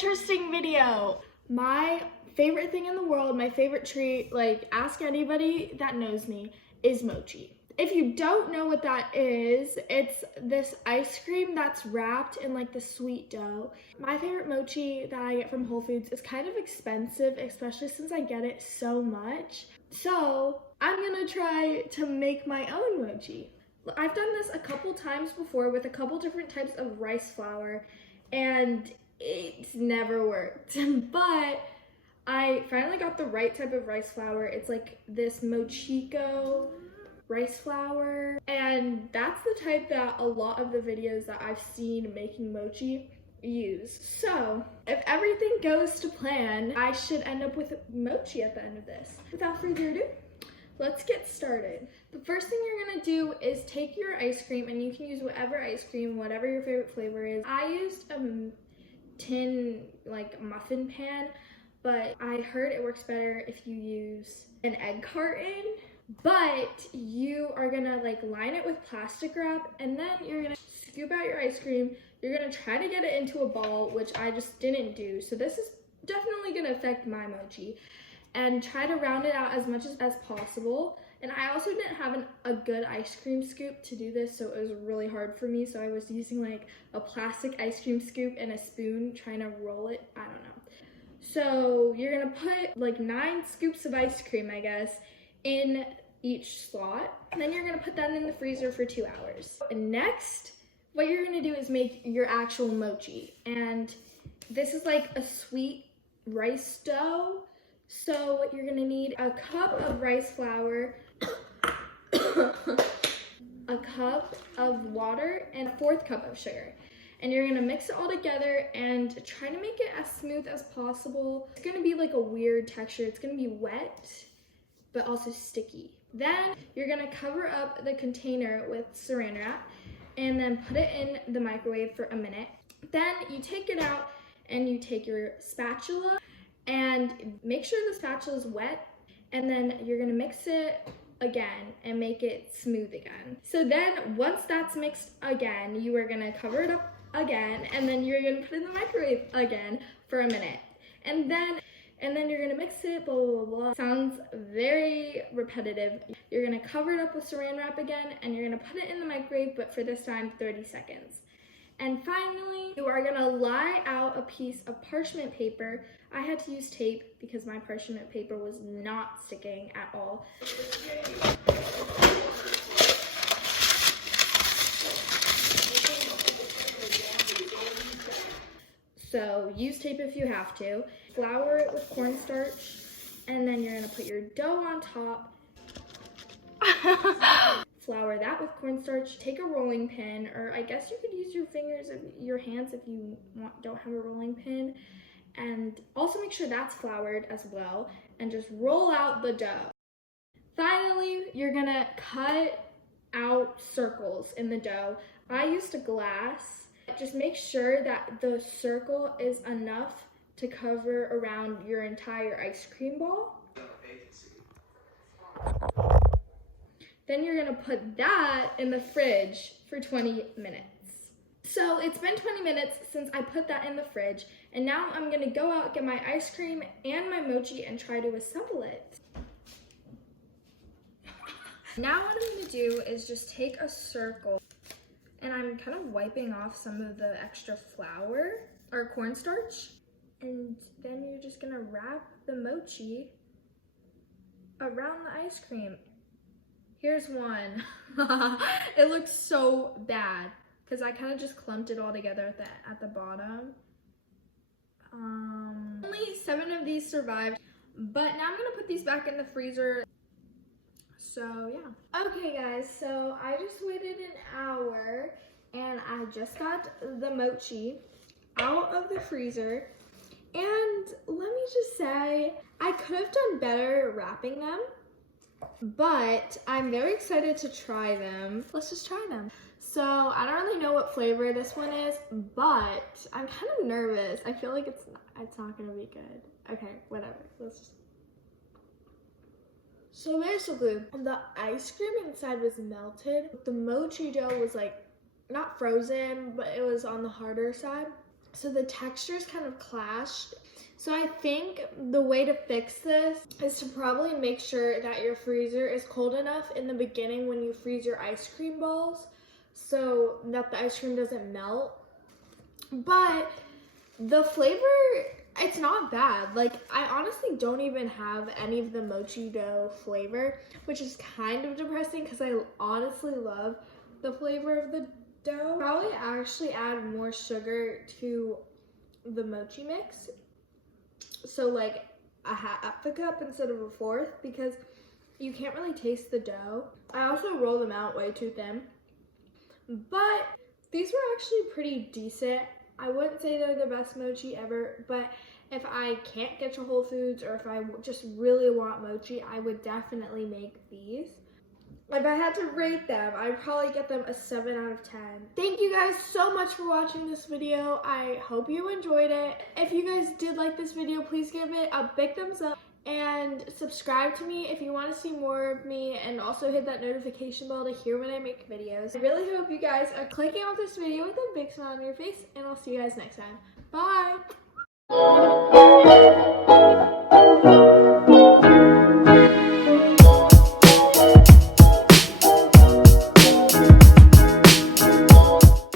interesting video. My favorite thing in the world, my favorite treat, like ask anybody that knows me, is mochi. If you don't know what that is, it's this ice cream that's wrapped in like the sweet dough. My favorite mochi that I get from Whole Foods is kind of expensive, especially since I get it so much. So I'm gonna try to make my own mochi. I've done this a couple times before with a couple different types of rice flour, and it's never worked. But I finally got the right type of rice flour. It's like this mochiko rice flour, and that's the type that a lot of the videos that I've seen making mochi use. So if everything goes to plan, I should end up with mochi at the end of this. Without further ado, let's get started. The first thing you're gonna do is take your ice cream, and you can use whatever ice cream, whatever your favorite flavor is. I used a tin like muffin pan, but I heard it works better if you use an egg carton. But you are gonna like line it with plastic wrap, and then you're gonna scoop out your ice cream. You're gonna try to get it into a ball, which I just didn't do. So this is definitely gonna affect my mochi. And try to round it out as much as possible. And I also didn't have a good ice cream scoop to do this, so it was really hard for me. So I was using like a plastic ice cream scoop and a spoon trying to roll it. I don't know. So you're gonna put like 9 scoops of ice cream, I guess, in each slot, and then you're gonna put that in the freezer for 2 hours. And next, what you're gonna do is make your actual mochi, and this is like a sweet rice dough. So you're gonna need a cup of rice flour, a cup of water, and a 1/4 cup of sugar. And you're gonna mix it all together and try to make it as smooth as possible. It's gonna be like a weird texture. It's gonna be wet, but also sticky. Then you're gonna cover up the container with saran wrap and then put it in the microwave for a minute. Then you take it out and you take your spatula and make sure the spatula is wet, and then you're gonna mix it again and make it smooth again. So then once that's mixed again, you are gonna cover it up again, and then you're gonna put it in the microwave again for a minute. And then you're gonna mix it, blah, blah, blah, blah. Sounds very repetitive. You're gonna cover it up with saran wrap again, and you're gonna put it in the microwave, but for this time, 30 seconds. And finally, you are gonna lie out a piece of parchment paper. I had to use tape because my parchment paper was not sticking at all. So use tape if you have to. Flour it with cornstarch, and then you're gonna put your dough on top. Flour that with cornstarch. Take a rolling pin, or I guess you could use your fingers or your hands if you don't have a rolling pin. And also make sure that's floured as well, and just roll out the dough. Finally, you're gonna cut out circles in the dough. I used a glass. Just make sure that the circle is enough to cover around your entire ice cream ball. Then you're gonna put that in the fridge for 20 minutes. So it's been 20 minutes since I put that in the fridge, and now I'm gonna go out, get my ice cream and my mochi and try to assemble it. Now what I'm gonna do is just take a circle, and I'm kind of wiping off some of the extra flour or cornstarch, and then you're just gonna wrap the mochi around the ice cream. Here's one. It looks so bad because I kind of just clumped it all together at the bottom. Only 7 of these survived, but now I'm gonna put these back in the freezer. So yeah. Okay guys, so I just waited an hour and I just got the mochi out of the freezer, and let me just say, I could have done better wrapping them, but I'm very excited to try them. Let's just try them. So I don't really know what flavor this one is, but I'm kind of nervous. I feel like it's not gonna be good. Okay, whatever. Let's just. So basically, the ice cream inside was melted. The mochi dough was like not frozen, but it was on the harder side. so the textures kind of clashed. So I think the way to fix this is to probably make sure that your freezer is cold enough in the beginning when you freeze your ice cream balls so that the ice cream doesn't melt. But the flavor, it's not bad. Like, I honestly don't even have any of the mochi dough flavor, which is kind of depressing because I honestly love the flavor of the dough. Probably actually add more sugar to the mochi mix. So like a half a cup instead of a fourth, because you can't really taste the dough. I also roll them out way too thin. But these were actually pretty decent. I wouldn't say they're the best mochi ever, but if I can't get to Whole Foods or if I just really want mochi, I would definitely make these. If I had to rate them, I'd probably get them a 7 out of 10. Thank you guys so much for watching this video. I hope you enjoyed it. If you guys did like this video, please give it a big thumbs up and subscribe to me if you want to see more of me, and also hit that notification bell to hear when I make videos. I really hope you guys are clicking on this video with a big smile on your face, and I'll see you guys next time. Bye!